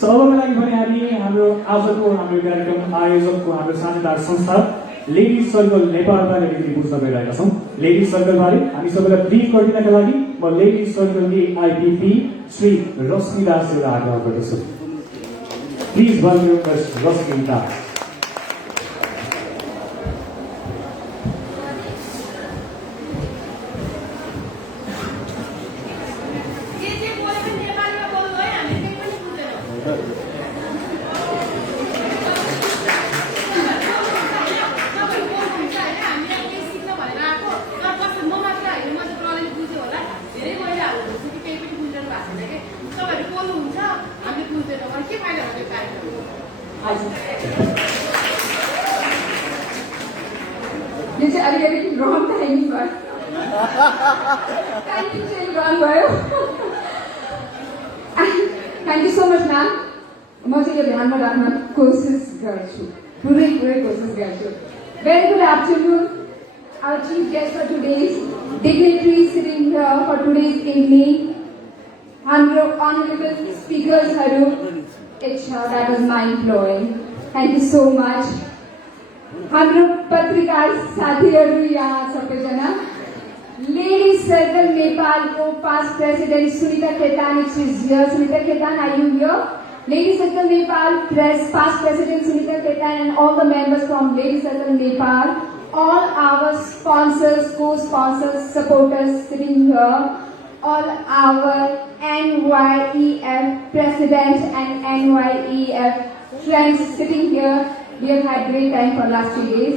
So अब मलाई भने हामी हाम्रो आजको हाम्रो कार्यक्रम आयोजकको हाम्रो साझेदार संस्था लेडिज सर्कल नेपालबाट बिक्री बुझ्न गइरहेका छौँ। लेडिज सर्कलबारे हामी सबैलाई ब्रिफ गरिदिनका लागि म लेडिज सर्कलकी आइपिपी श्री रश्मि दासलाई आग्रह गर्दछु। प्लिज वेलकम रश्मि दास। यो चाहिँ अलिकति रङ टाइमिङ भयो, टाइमिङ चाहिँ रङ भयो। Thank you so much ma'am. म चाहिँ यो ध्यानमा राख्न कोसिस गर्छु, पुरै कोसिस गर्छु। Very good afternoon, our chief guest for today's dignitaries sitting here for today's evening. हाम्रो honorable speakersहरू, that was mind-blowing. Thank you so much. हाम्रो पत्रकार साथीहरू यहाँ सबैजना, लेडिज सर्कल नेपालको past president Sunita Khetan is here. Sunita Khaitan, are you here? Ladies Circle Nepal past president Sunita Khaitan and all the members from Ladies Circle Nepal, all our sponsors, co-sponsors, supporters sitting here, all our NYEF president and NYEF friends sitting here. We have had great time for last 2 days.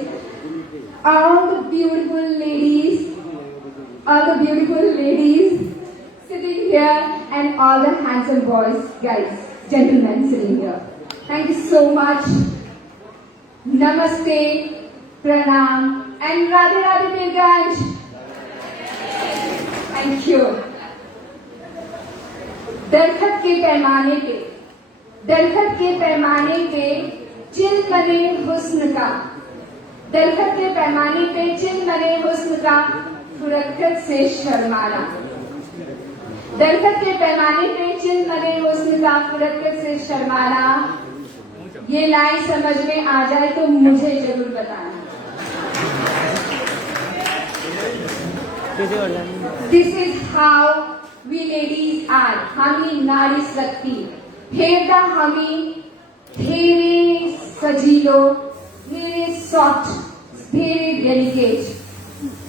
All the beautiful ladies sitting here, and all the handsome boys, guys, gentlemen sitting here. Thank you so much. Namaste, Pranam, and Radhe Radhe Mirganj. Thank you. दरखत के पैमाने पे chill बने हुस्न का, दरखत के पैमाने पे चिल बने हुस्न का, फुरकत से शर्माना। दरखत के पैमाने पे चिल बने हुस्न का, फुरकत से शर्माना। ये लाइन समझ में आ जाए तो मुझे जरूर बताना। This is how we ladies are. हामी नारी शक्ति, हेर्दा हामी धेरै सजिलो, धेरै सफ्ट, धेरै डेलिकेट,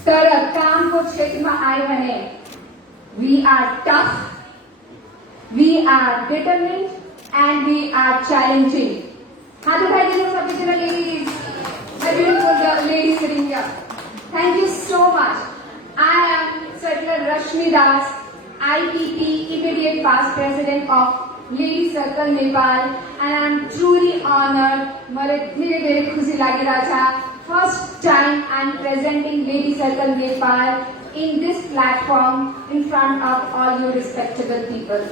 तर कामको क्षेत्रमा आयो भने we are tough, we are determined, and we are challenging. हाथ उठाइदिनु सबैजना ladies, my beautiful ladies sitting here. Thank you so much. I am Circular Rashmi Das, IPP immediate past president of Ladies Circle Nepal, and I am truly honored. मलाई धेरै धेरै खुसी लागिरहेछ. First time I am presenting Ladies Circle Nepal in this platform in front of all you respectable people.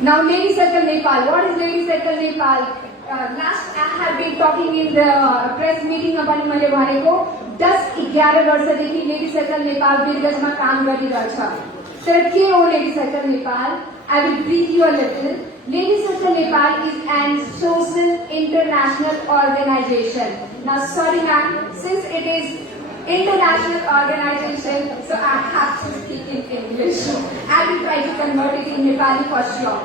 Now, Ladies Circle Nepal. What is Ladies Circle Nepal? Last I have been talking in the press meeting में पनि मैले भनेको 10-11 वर्षदेखि Ladies Circle Nepal बिरगजमा काम गरिरहेछ. तर के हो Ladies Circle Nepal? I will brief you a little. Ladies Circle Nepal is an social international organization. Now, sorry ma'am, since it is international organization, so I have to speak in English. I will try to convert it in Nepali for sure.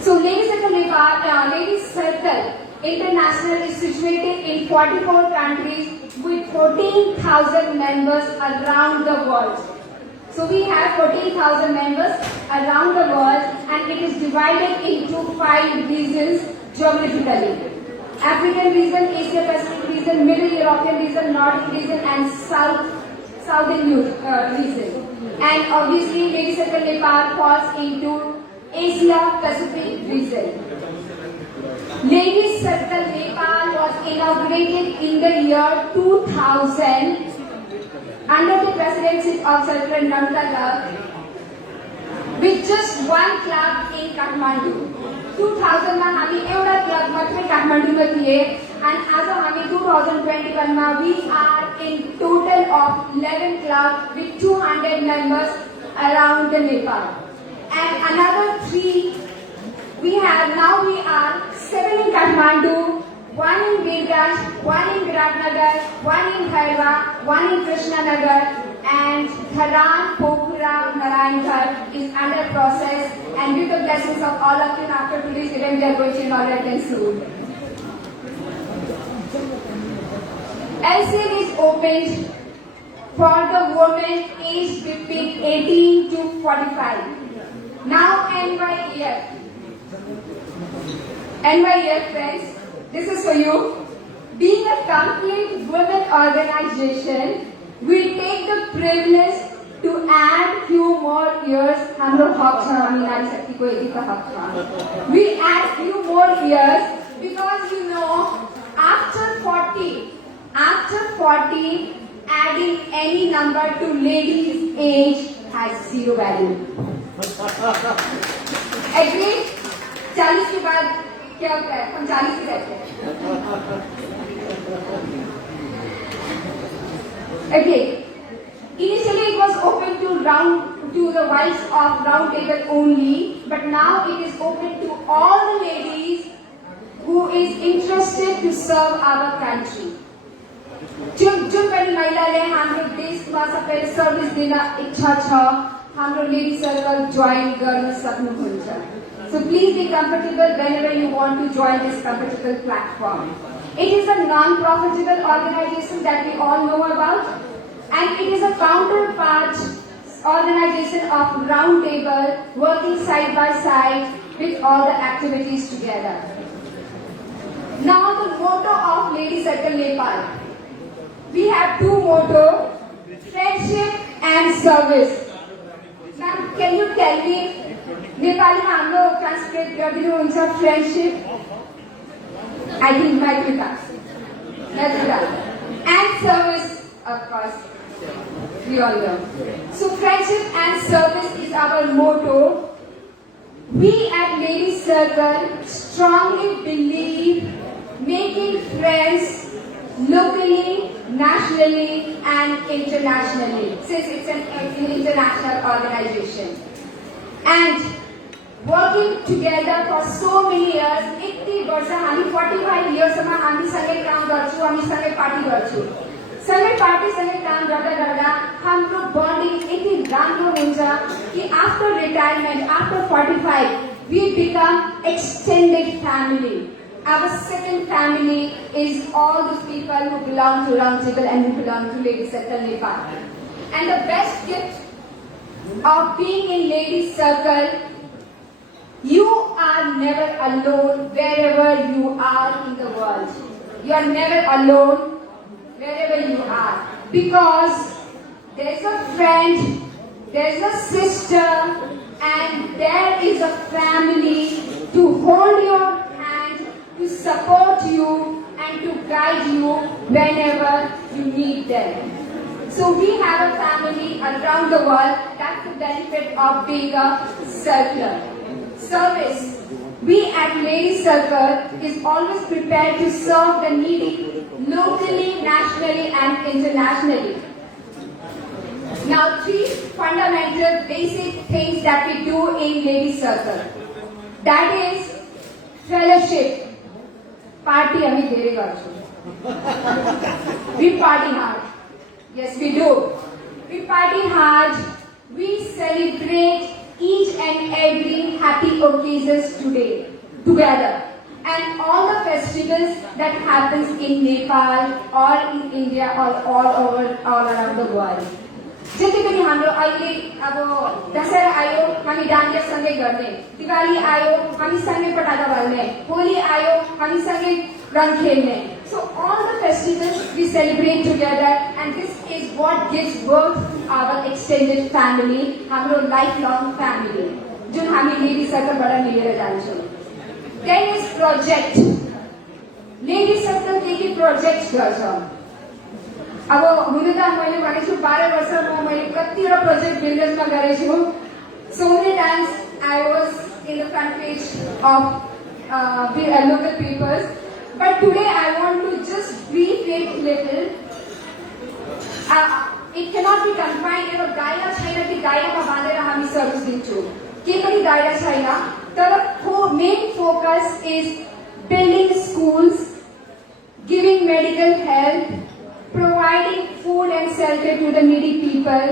So, Ladies Circle Nepal, Ladies Circle International is situated in 44 countries with 14,000 members around the world. So we have 14,000 members around the world, and it is divided into 5 regions geographically. African region, Asia Pacific region, Middle European region, Nordic region, and Southern region. And obviously, Ladies Circle Nepal falls into Asia Pacific region. Ladies Circle Nepal was inaugurated in the year 2000 under the presidency of Circular Namta with just one club in Kathmandu. 2000 मा हामी एउटा club मात्रै काठमाडौँमा थिए, and as of हामी 2021 मा we are in total of 11 clubs with 200 members around the Nepal. and another 3 we have. Now we are 7 in Kathmandu, 1 in Birgaj, 1 in Viratnagar, 1 in Khairwa, 1 in Krishnanagar, and Dharan, Pokhara, Narayangarh is under process, and with the blessings of all of you, after today's event, we are going to inaugurate them soon. LCN is opened for the women aged between 18 to 45. Now NYEF. NYEF friends, this is for you. Being a complete women organization, we take the privilege to add few more years. We add few more years because you know, after 40, adding any number to ladies' age has zero value. Agree? 40 के बाद क्या होता है? हम 40 ही रहते हैं. Okay. Initially it was open to the wives of round table only, but now it is open to all the ladies who is interested to serve our country. जुन पनि महिलाले हाम्रो देशमा सबैले सर्भिस दिन इच्छा छ, हाम्रो लेडी सर्कल जोइन गर्न सक्नुहुन्छ. So please be comfortable whenever you want to join this comfortable platform. It is a non-profitable organization that we all know about, and it is a counterpart organization of Round Table, working side by side with all the activities together. Now the motto of Lady Circle Nepal. We have 2 motto, friendship and service. Ma'am, can you tell me, Nepali ma hamro translate gardinu huncha friendship? I think might be that. And service, of course, we all know. So friendship and service is our motto. We at Lady Circle strongly believe making friends locally, nationally and internationally, since it's an international organization. And working together for so many years, 80 वर्ष हामी 45 yearsमा हामी सँगै काम गर्छौं, हामी सँगै party गर्छौं. सँगै पार्टी सँगै काम गर्दा गर्दा हाम्रो बन्डिङ यति राम्रो हुन्छ कि after retirement, after 45, we become extended family. Our second family is all those people who belong to Round Table and who belong to Lady Circle Nepal. And the best gift of being in Lady Circle, you are never alone wherever you are in the world. You are never alone wherever you are. Because there is a friend, there is a sister, and there is a family to hold your hand, to support you, and to guide you whenever you need them. So we have a family around the world. That's the benefit of being a circler. Service. We at Lady Circle is always prepared to serve the needy locally, nationally and internationally. Now 3 fundamental basic things that we do in Lady Circle. That is fellowship. Party हामी धेरै गर्छौं. We party hard. Yes, we do. We party hard. We celebrate each and every happy occasions together. And all the festivals that happens in Nepal or in India or all around the world. जति पनि हाम्रो अहिले अब दशहरा आयो हामी डान्डिया सँगै गर्ने, दिवाली आयो हामी सँगै पटाका बाल्ने, होली आयो हामी सँगै रङ खेल्ने. So all the festivals we celebrate together, and this is what gives birth to our extended family, हाम्रो lifelong family, जुन हामी Lady Circle बाट मिलेर जान्छौं. Then is project. Lady Circle देखि project गर्छ. अब हुन त मैले भनेको छु 12 वर्षमा मैले कतिवटा प्रोजेक्ट बिल्डर्समा गरेको छु. So many times I was in the front page of local papers, but today I want to just brief it little. It cannot be confined. गाइला छैन कि गाइलामा बाँधेर हामी सर्भिस दिन्छौं. के पनि दायरा छैन तर main focus is building schools, giving medical help, providing food and shelter to the needy people,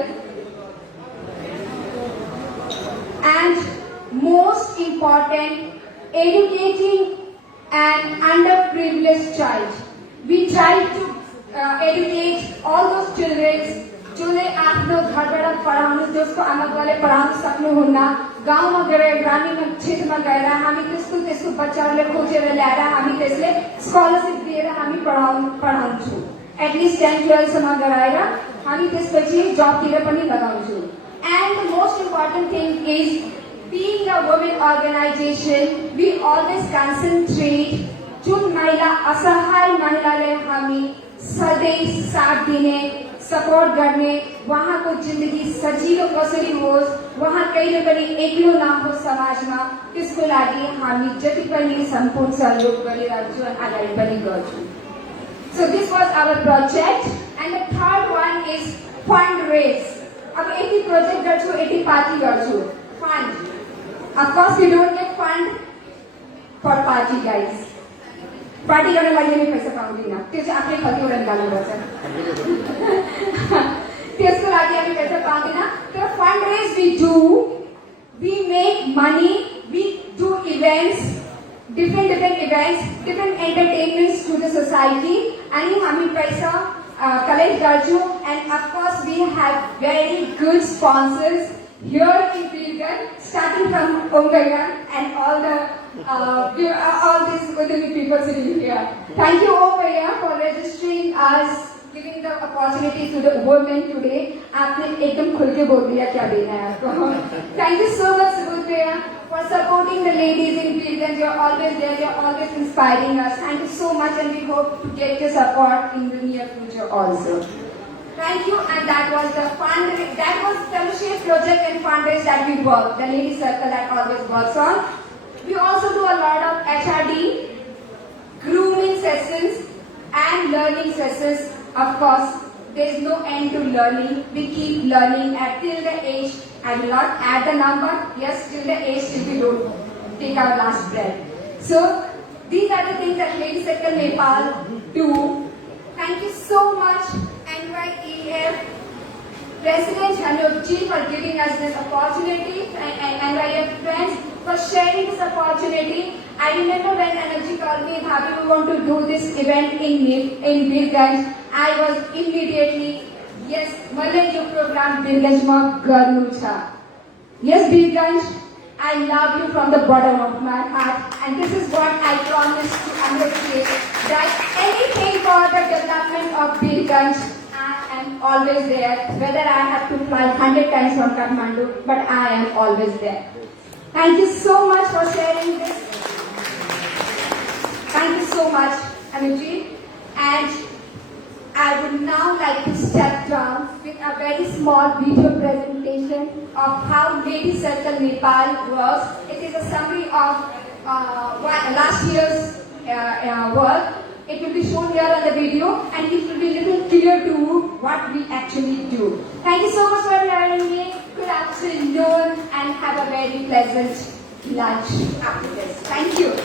and most important, educating an underprivileged child. We try to educate all those children जोले आफ्नो घरबाट पढाउनु जसको आमाबाले पढाउन सक्नुहुन्न गाउँमा गएर ग्रामीण क्षेत्रमा गएर हामी त्यसको बच्चाहरूले खोजेर ल्याएर हामी त्यसले स्कलरशिप दिएर हामी पढाउँछौँ एटलिस्ट 10-12 सम्म गराएर हामी त्यसपछि जबतिर पनि लगाउँछौँ and the most important thing is being a women organization we always concentrate जुन महिला असहाय महिलाले हामी सधैँ साथ दिने सपोर्ट गर्ने उहाँको जिन्दगी सजिलो कसरी होस् उहाँ कहिले पनि एक्लो नहोस् समाजमा त्यसको लागि हामी जति पनि सम्पूर्ण सहयोग गरिरहेछौँ अनि अगाडि पनि गर्छौँ So this was our project and the third one is fundraise. अब 80 project गर्छु 80 party गर्छु fund. Of course we don't get fund for party guys. Party गर्न लागि पनि पैसा पाउँदिन त्यो चाहिँ आफै खतिवटा निकाल्नुपर्छ त्यसको लागि हामी पैसा पाउँदिन तर fund raise we make money we do events different events different entertainments to the society अनि हामी पैसा collect गर्छौँ and of course we have very good sponsors here in Pilgan, starting from Ongayan and all these Udumi people sitting here. Thank you, Omaya, for registering us, giving the opportunity to the women today. आपने एकदम खुल के बोल दिया क्या देना है आपको. Thank you so much, Subudhaya, for supporting the ladies in Pilgan. You're always there. You're always inspiring us. Thank you so much, and we hope to get your support in the near future also. Thank you, and that was the fellowship project and fundraise that we work, the lady circle that always works on. We also do a lot of HRD, grooming sessions, and learning sessions. Of course, there is no end to learning. We keep learning till the age. I will not add the number. Yes, till the age till we don't take our last breath. So these are the things that Lady Circle Nepal do. Thank you so much, NYEF President Anup Ji, for giving us this opportunity, and NYEF friends for sharing this opportunity. I remember when Anup Ji called me, Bhabhi, we want to do this event in Birganj. I was immediately, yes, मैले यो programme बिरगन्जमा गर्नु छ. Yes, Birganj, I love you from the bottom of my heart, and this is what I promise to Anup Ji, that anything for the development of Birganj, I am always there. Whether I have to fly 100 times from Kathmandu, but I am always there. Thank you so much for sharing this. Thank you so much, Anup Ji. And I would now like to step down with a very small video presentation of how Lady Circle Nepal works. It is a summary of last year's work. It will be shown here on the video, and it will be a little clear to what we actually do. Thank you so much for hearing me. Good afternoon, and have a very pleasant lunch after this. Thank you.